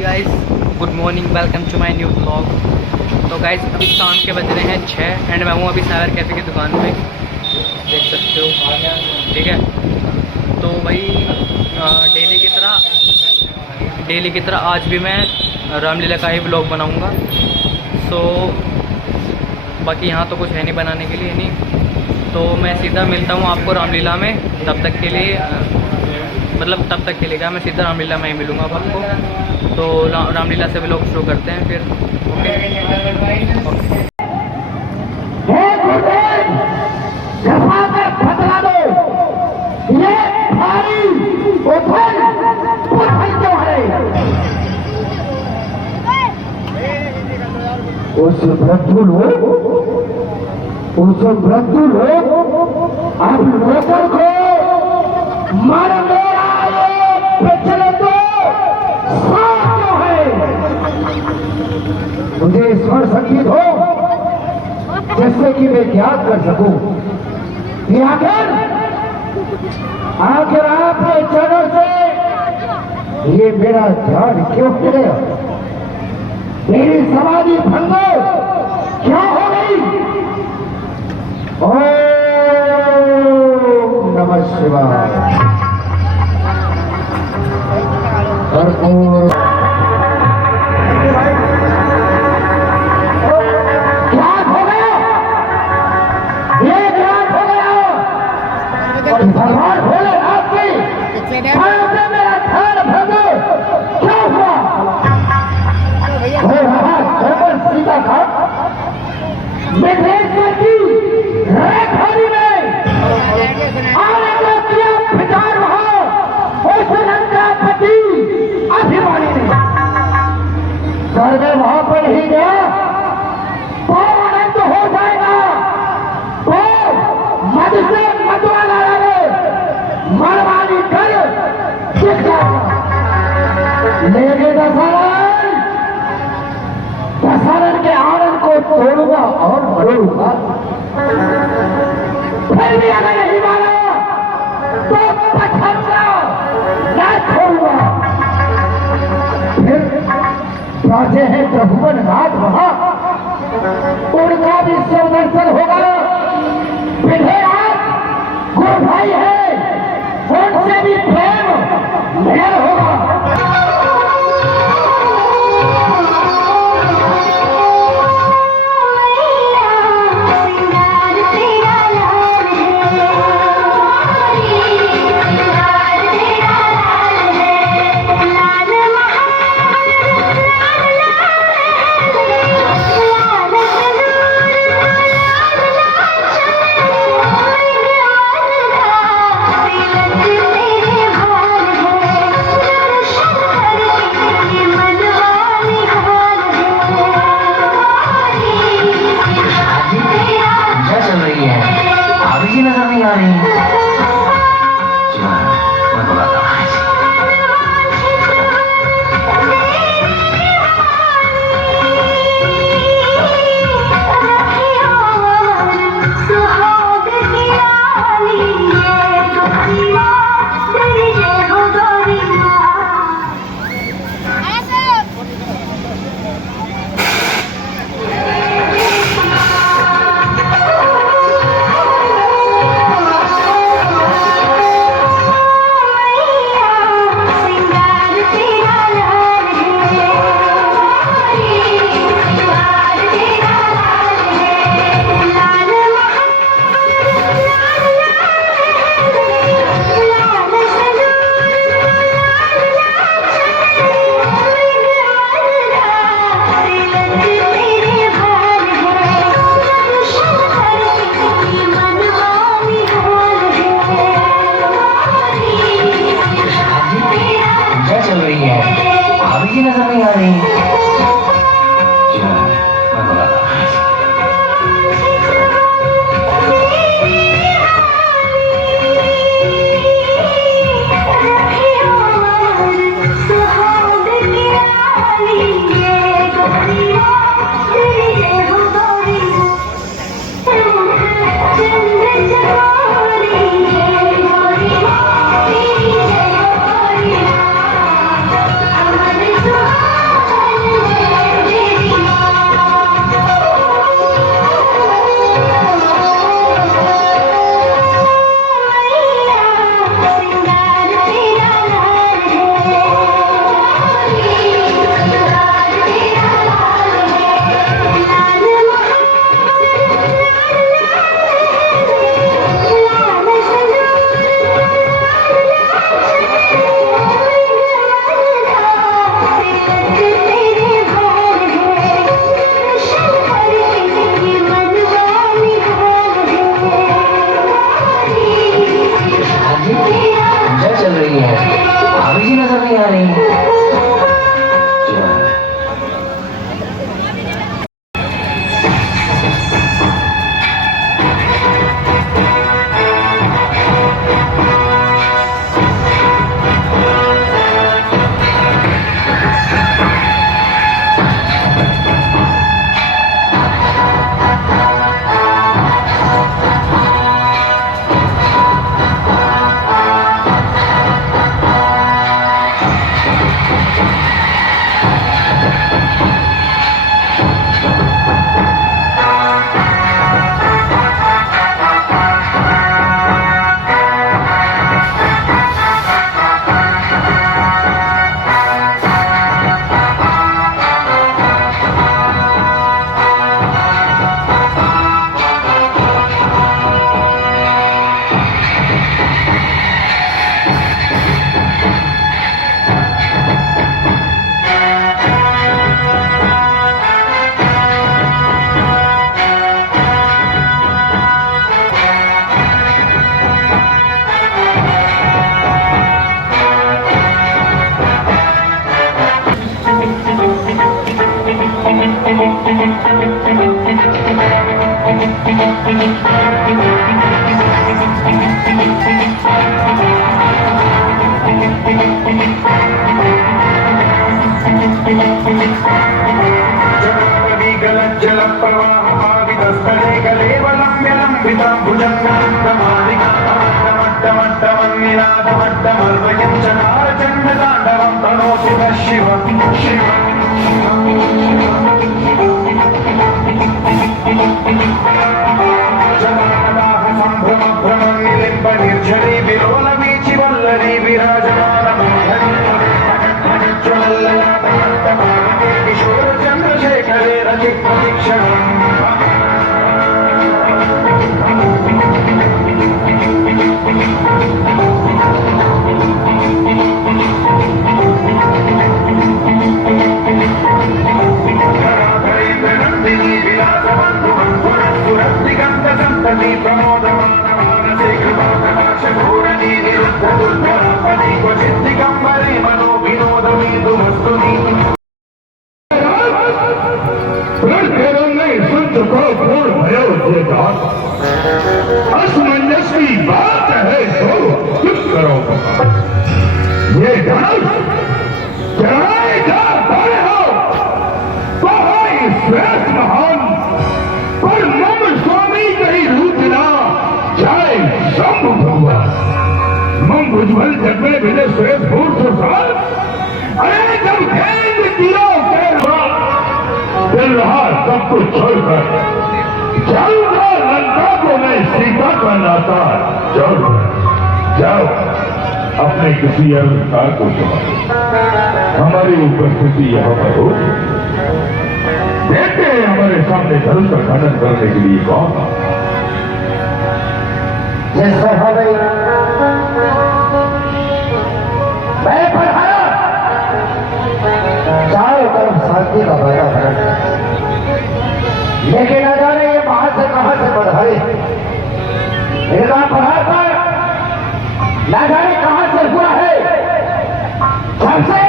Guys, good morning, welcome to my new blog. तो guys अभी शाम के बज रहे हैं 6 एंड मैं हूँ अभी सागर कैफ़े की दुकान पे, देख सकते हो। ठीक है, तो भाई डेली की तरह आज भी मैं रामलीला का ही ब्लॉग बनाऊँगा। सो बाकी यहाँ तो कुछ है नहीं बनाने के लिए, नहीं तो मैं सीधा मिलता हूँ आपको रामलीला में। तब तक के लिए तब तक के लिए क्या, मैं सीधा रामलीला में ही मिलूँगा अब आपको। तो रामलीला से ब्लॉग शुरू करते हैं फिर। उस वृद्धु लोग आप लोगों को मर मेरा ये पिछले तो क्यों है? मुझे ईश्वर संगीत हो जिससे कि मैं ज्ञात कर सकूं कि आखिर आपके चरणों से ये मेरा ध्यान क्यों गिरेगा? मेरी समाधि भंग क्या हो गई? ओम नमः शिवाय। कर्पूर ज्ञात हो गया, ये ज्ञात हो गया। भगवान भोलेनाथ की मेरा ध्यान भंग क्यों हुआ? सीता था मिथिलेश्वर की रेखानी में आने को किया विचार वहां उस लंकापति अभिमानी ने स्वर्ग वहां पर ही गया तो आनंद हो जाएगा। तो मद से मधुवाला मरवानी कर दिख जाएगा। लेके दशहरण के आनंद को तोड़ूंगा और मरोड़ूंगा। फिर भी अगर नहीं माना तो पछड़ूंगा, न छोड़ूंगा। फिर राजे हैं त्रिभुवन नाथ वहां, उनका भी शिव दर्शन होगा। विधेयक गुरु भाई है, उनसे भी प्रेम मेल होगा। जल प्रवाहमावितस्थले कलेवलम्ब्यलम्बितां भुजङ्गमट्टमट्टमन्निनादमट्टमर्वयं चकारचण्डताण्डवं तनोतु नः शिव शिव जमानदाह सम्भ्रमभ्रमं निलिम्ब निर्झरी विलोलवीचि वल्लरी विराजमानमोहनी किशोर चंद्रशेखरे रचित प्रतीक्षणम् नंदिनी विलासबन्धुबन्धुरस्फुरद्दिगन्त सन्तति प्रमोदमानमानसे कृपाकटाक्षघोरणी निरुद्ध दुर्धरापदि क्वचित् दिगम्बरे मनो विनोदमेतुमस्तुति असमंजस की बात है तो चुप करो। ये धनुष चढ़ाएगा बड़े हो तो श्रेष्ठ महान पर मम स्वामी कहीं रूठना जाए शंभु भगवान मम उज्ज्वल जग में मिले श्रेष्ठ भूत सुसार। अरे जब खेल दियो दिल रहा सब कुछ छोड़कर जाऊंगा लंका को मैं सीता का नाता जोड़ जाओ अपने किसी अवतार को संभालो। हमारी उपस्थिति यहाँ पर हो देखते हैं हमारे सामने धनुष का खंडन करने के लिए कौन मैं पढ़ाया चारों तरफ शांति का वातावरण लेकिन न जाने ये बाहर से कहां से बढ़ाए इनका पढ़ाई पर न जाने कहां से हुआ है। सबसे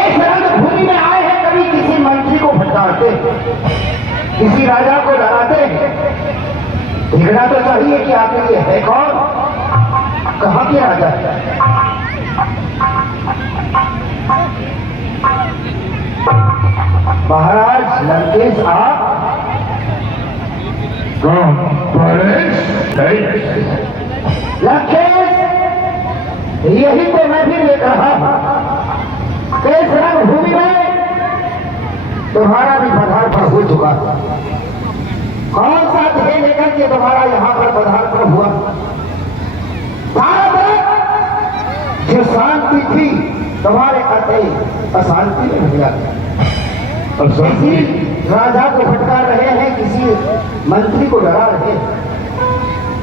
इस रणभूमि में आए हैं कभी किसी मंत्री को भटकाते किसी राजा को डराते देखना तो चाहिए कि आखिर ये है कौन कहां के राजा है। महाराज लंकेश आप कौन परेश लंकेश यही तो मैं भी देख रहा हूं कि इस रणभूमि में तुम्हारा भी पदार्पण हो चुका है। कौन सा ध्येय लेकर के तुम्हारा यहाँ पर पदार्पण हुआ। जो शांति थी तुम्हारे खाते अशांति में मिला। किसी राजा को भटका रहे हैं किसी मंत्री को डरा रहे हैं।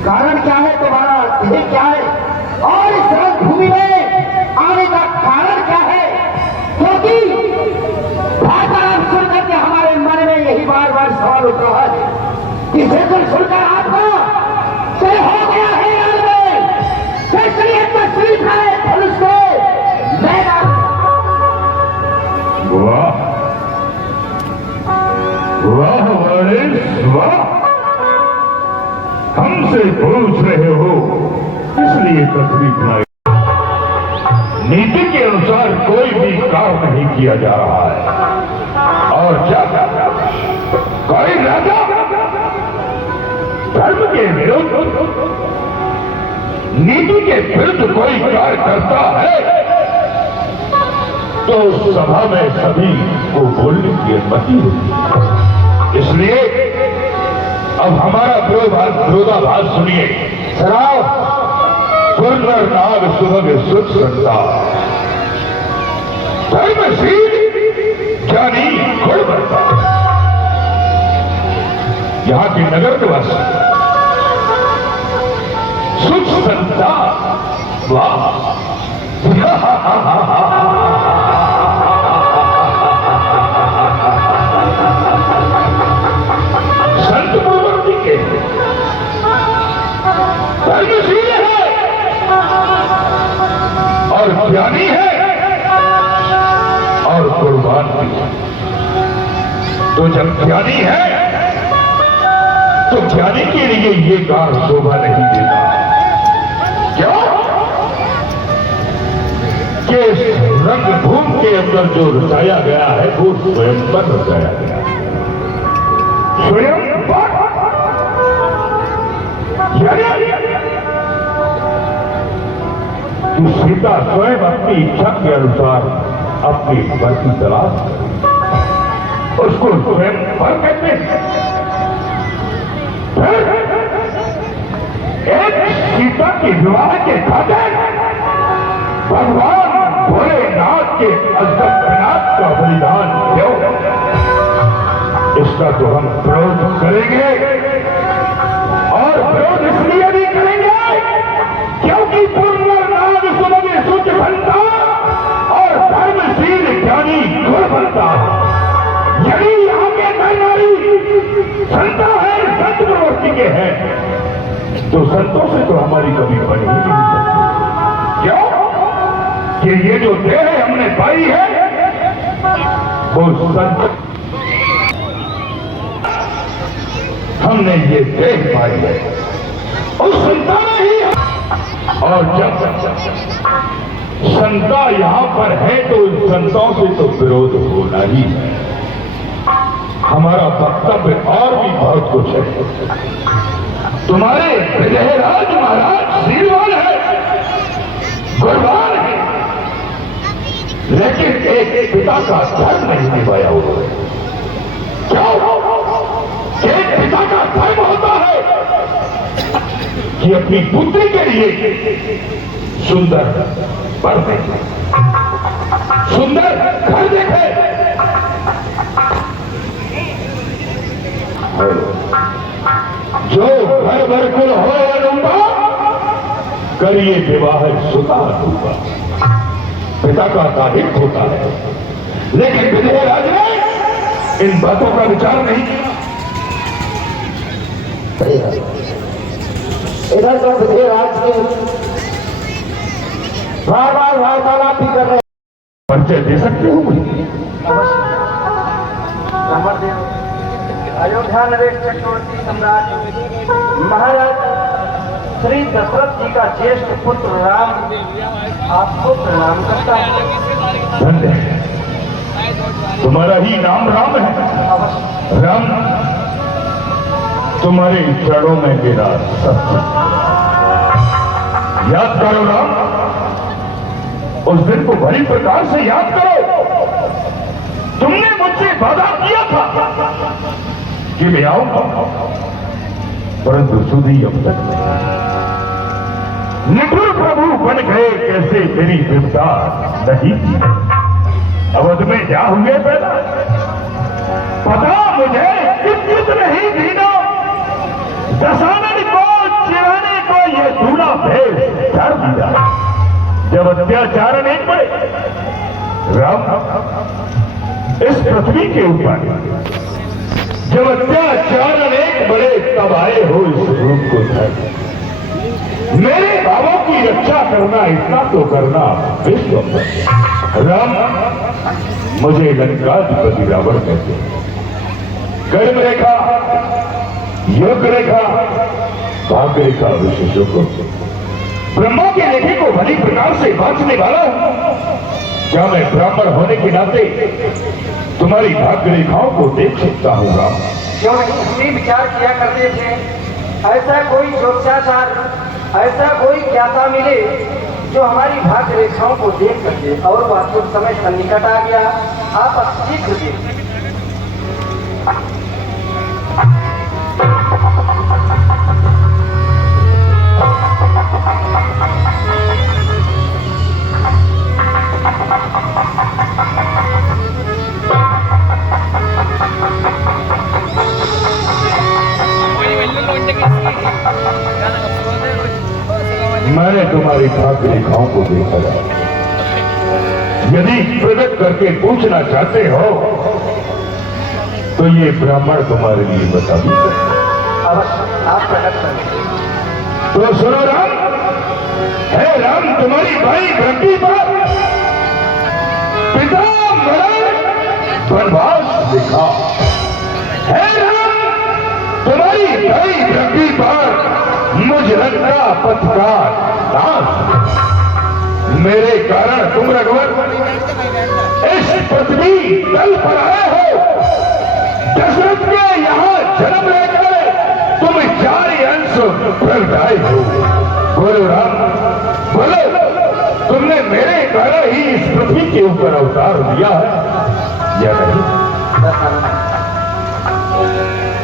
कारण क्या है तुम्हारा ध्येय क्या है और इस रणभूमि में आने का कारण क्या है। क्योंकि वार्तालाप सुनकर के हमारे मन में यही बार बार सवाल उठ रहा है कि बिल्कुल सुनकर आपका तय हो गया है रण में तस्वीर है धनुष को मैदान। वाह वाह वारिस वाह हमसे पूछ रहे हो इसलिए तकलीफ ना। नीति के अनुसार कोई भी काम नहीं किया जा रहा है और क्या कोई राजा धर्म के विरुद्ध नीति के विरुद्ध कोई कार्य करता है तो उस सभा में सभी को बोलने की अनुमति होती है। इसलिए अब हमारा विरोधाभास सुनिए। सुनाओ। सुंदर नाग सुभग सुख संसार धर्मशील ज्ञानी गुणवंता यहाँ के नगर निवासी सुख संसार वाह संत प्रवृत्ति के धर्मशील है और ज्ञानी है और कुर्बान की। तो जब ज्ञानी है तो ज्ञानी के लिए ये कार शोभा नहीं देता। क्यों? कि रंगभूमि के अंदर जो रचाया गया है वो स्वयं पर रचाया गया है। स्वयं पर यानी कि सीता स्वयं अपनी इच्छा के अनुसार अपनी पति तलाश करे, उसको स्वयं पर कहते हैं। फिर एक सीता के विवाह के खातिर भगवान भोलेनाथ के अजगतनाथ का बलिदान क्यों? इसका तो हम विरोध करेंगे, और विरोध इसलिए भी करेंगे क्योंकि पुण्यनाथ सुमन सुच बनता और धर्मशील ज्ञानी गुण बनता। यदि यहाँ के नरनारी संता है, संत प्रवृत्ति के हैं, तो संतों से तो हमारी कभी बन ही नहीं सकती। क्यों? कि ये जो देह हमने पाई है वो संत, हमने ये देह पाई है उस संता ने ही। और जब संता यहां पर है तो इन संतों से तो विरोध होना ही है। हमारा वक्तव्य और भी बहुत कुछ है। तुम्हारे विजयराज महाराज शीलवान है, गुणवान है, लेकिन एक पिता का धर्म नहीं निभाया उन्होंने। क्यों? एक पिता का धर्म होता है कि अपनी पुत्री के लिए सुंदर वर देखे, सुंदर घर देखे। जो घर भरकुल हो अनुपा करिए विवाह सुता अनुपा, पिता का दायित्व होता है। लेकिन विजयराज ने इन बातों का विचार नहीं किया। इधर तो विजयराज के बार बार वार्तालाप भी कर रहे हैं। परिचय दे सकते हो मुझे? अयोध्या नरेश चक्रवर्ती सम्राट महाराज श्री दशरथ जी का ज्येष्ठ पुत्र राम आपको प्रणाम करता है। धन्य है, तुम्हारा ही नाम राम है। राम, तुम्हारे चरणों में मेरा सब याद करो राम, उस दिन को बड़ी प्रकार से याद करो। तुमने मुझसे वादा किया था कि मैं आऊंगा, परंतु सुधी अब तक नहीं। निठुर प्रभु बन गए कैसे मेरी विपदा नहीं की। अवध में क्या हुए पैदा पता मुझे, किंचित नहीं दीना दशानन को चिराने को ये दूना भेष कर दिया। जब अत्याचार नहीं पड़े राम इस पृथ्वी के ऊपर, जब अत्याचार अनेक बड़े तब आए हो इस रूप को धर। मेरे भावों की रक्षा करना, इतना तो करना विश्व राम। मुझे लंकाधिपति रावण कहते हैं। कर्म रेखा, योग रेखा, भाग्य रेखा विशेषों को ब्रह्मा के लेखे को भली प्रकार से बांचने वाला हूं। क्या मैं ब्राह्मण होने के नाते तुम्हारी भाग्य रेखाओं को देख सकता हूं राम? क्यों नहीं, हम भी विचार किया करते थे ऐसा कोई ज्योतिषाचार, ऐसा कोई ज्ञाता मिले जो हमारी भाग्य रेखाओं को देख सके। और वास्तविक समय सन्निकट आ गया, आप शीघ्र देखें। मैंने तुम्हारी भाग्य रेखाओं को देखा है। यदि प्रकट करके पूछना चाहते हो तो ये ब्राह्मण तुम्हारे लिए बता भी आप प्रकट करें। तो सुनो राम, है राम तुम्हारी भाई भक्ति पर पिता मरण वनवास लिखा। हे राम, तुम्हारी दई धरती पर मुझ रंगा पथकार दास, मेरे कारण तुम रघुवर इस पृथ्वी तल पर आए हो। दशरथ के यहाँ जन्म लेकर तुम 4 अंश प्रगटाए हो। बोलो राम, बोलो, तुमने मेरे कारण ही इस पृथ्वी के ऊपर अवतार लिया है या नहीं?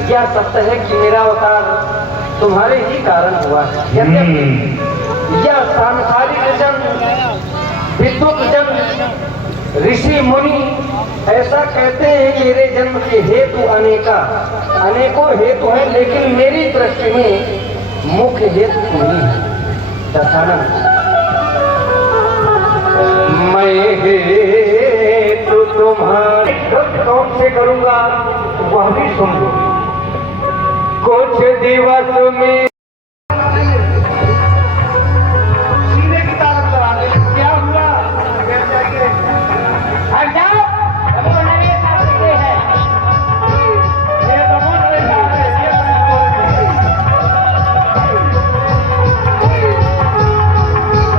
यह सत्य है कि मेरा अवतार तुम्हारे ही कारण हुआ है। यद्यपि यह सांसारिक जन, विद्युत जन, ऋषि मुनि ऐसा कहते हैं कि मेरे जन्म के हेतु अनेकों हेतु हैं, लेकिन मेरी दृष्टि में मुख्य हेतु नहीं है। दशानन, मैं हेतु तुम्हारे कौन से करूंगा वह भी सुन लो। कुछ दिवस में सीने की ताकत लगा दे। क्या हुआ? हट जाओ, हमको नहीं सकते हैं। ये दमन रहता है, ये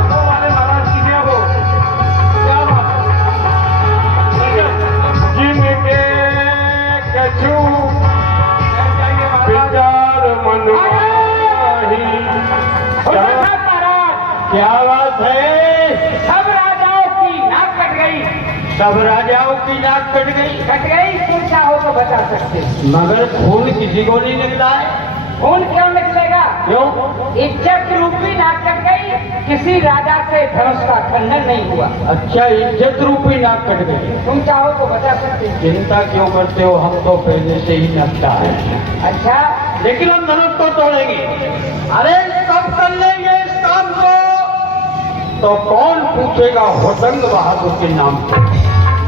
तो वाले महाराज सीधे हो। क्या बात? जिनके कछु विचार मन माही। क्या बात है? सब राजाओं की नाक कट गई। सब राजाओं की नाक कट गई? कट गई। तुम चाहो तो बचा सकते, मगर खून किसी को नहीं निकला है। खून क्यों निकलेगा? क्यों? इज्जत रूपी नाक कट गई, किसी राजा से धनुष का खंडन नहीं हुआ। अच्छा, इज्जत रूपी नाक कट गई। तुम चाहो तो बचा सकते। चिंता क्यों करते हो, हम तो पहले से ही नकटा है। अच्छा, लेकिन हम धनुष को तोड़ेंगे। अरे कब कर लेंगे इस काम को? तो कौन पूछेगा होटंग बहादुर के नाम से।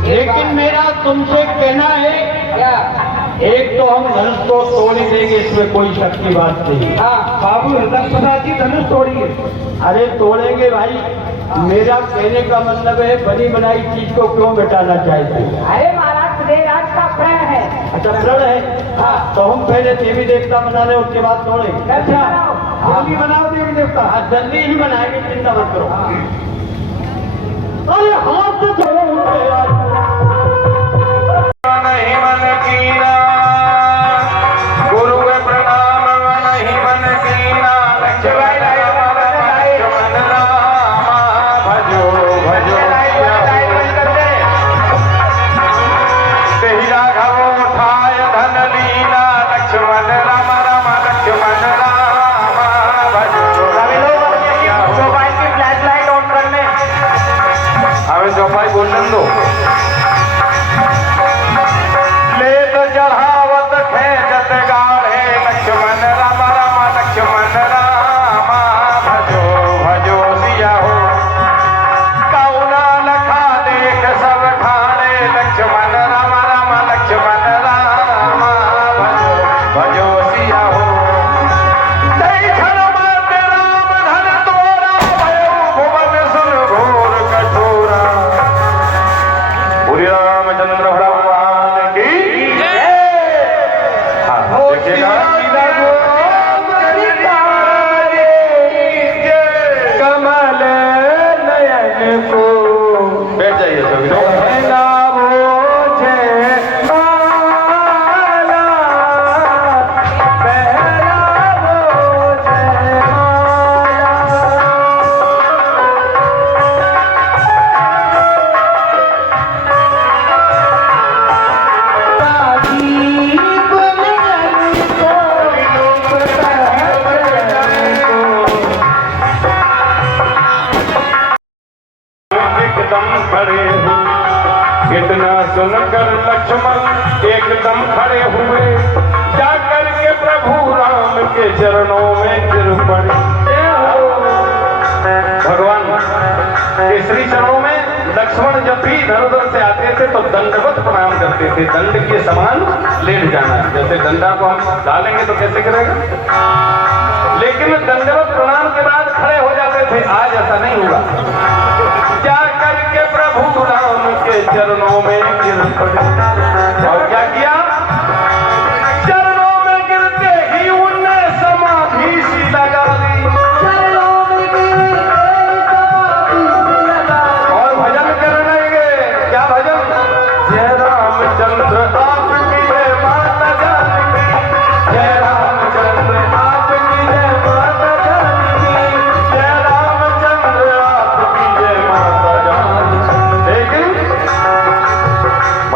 लेकिन मेरा तुमसे कहना है, क्या? एक तो हम धनुष को तोड़ ही देंगे, इसमें कोई शक की बात नहीं। हाँ बाबू, प्रसाद जी धनुष तोड़िए। अरे तोड़ेंगे भाई, मेरा कहने का मतलब है बनी बनाई चीज को क्यों मिटाना चाहते हैं? अरे महाराज, राज का प्रण है। अच्छा, प्रण है। हाँ, तो हम पहले देवी देवता बना रहे, उसके बाद तोड़ेंगे। अच्छा, जल्दी बनाओ देवी देवता। हाँ, जल्दी ही बनाएंगे, चिंता मत करो। अरे हाथ तो नहीं मन कीना, गुरु के प्रणाम नहीं मन कीना। लक्ष्मण रामा भजो भजो तेहि राघव उठाय धन लीला। लक्ष्मण राम राम लक्ष्मण राम भजो। मोबाइल की फ्लैश लाइट ऑन कर ले। हमें चौपाई बोलने दो। ले तो चढ़ावत खेजत गाढ़े। लक्ष्मण राम राम लक्ष्मण राम भजो भजो सिया हो। कौना लखा देख सब ठाणे। लक्ष्मण राम राम लक्ष्मण राम भजो भजो सिया हो। जय क्षण मत राम धन तोरा। भयो भुवन सुर घोर कठोरा। पूरी रामचंद्र भगवान की जय। हाँ, देखिएगा। कमल नयन को बैठ जाइए सभी लोग। इतना सुनकर लक्ष्मण एकदम खड़े हुए। जाकर के प्रभु राम के चरणों में गिर पड़े। भगवान के श्री चरणों में लक्ष्मण जब भी इधर उधर से आते थे तो दंडवत प्रणाम करते थे। दंड के समान लेट जाना, जैसे डंडा को हम डालेंगे तो कैसे करेगा, लेकिन दंडवत प्रणाम के बाद खड़े हो जाते थे। आज ऐसा नहीं हुआ। जाकर के प्रभु राम के चरणों में गिर पड़े।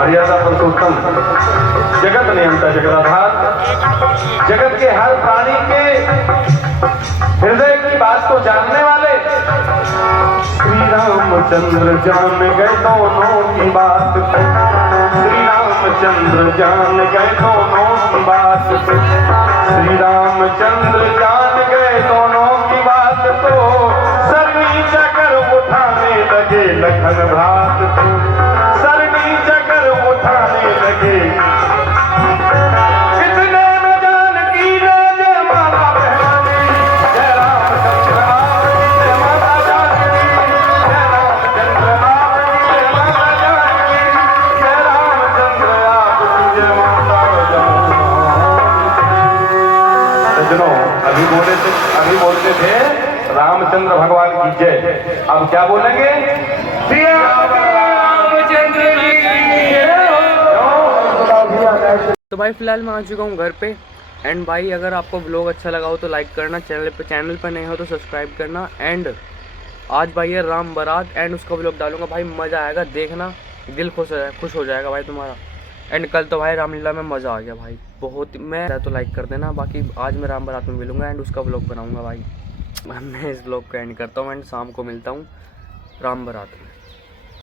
मर्यादा पुरुषोत्तम, जगत नियंता जगदाधार, जगत के हर प्राणी के हृदय की बात को जानने वाले श्री रामचंद्र जान गए दोनों की बात को, श्री रामचंद्र जान गए दोनों की बात को, श्री रामचंद्र जान गए दोनों की बात को, सर नीचा कर उठाने लगे लखन भ्रात को, सर नीचा कर उठाने लगे। इतने में जानकी ने जय माता बहनानी, जय रामचंद्र आपकी जय माता जानकी, जय रामचंद्र आपकी जय माता जानकी, जय रामचंद्र आपकी जय माता जानकी। सज्जनों, अभी बोलते थे रामचंद्र भगवान की जय, अब क्या बोलेंगे? तो भाई फिलहाल मैं आ चुका हूँ घर पे। एंड भाई अगर आपको व्लॉग अच्छा लगा हो तो लाइक करना, चैनल पर नए हो तो सब्सक्राइब करना। एंड आज भाई है राम बारात एंड उसका व्लॉग डालूंगा भाई, मज़ा आएगा देखना, दिल खुश हो जाएगा भाई तुम्हारा। एंड कल तो भाई रामलीला में मज़ा आ गया भाई बहुत, मैं तो लाइक कर देना। बाकी आज मैं राम बारात में मिलूँगा एंड उसका व्लॉग बनाऊँगा भाई। मैं इस व्लॉग को एंड करता हूँ एंड शाम को मिलता हूँ राम बारात में।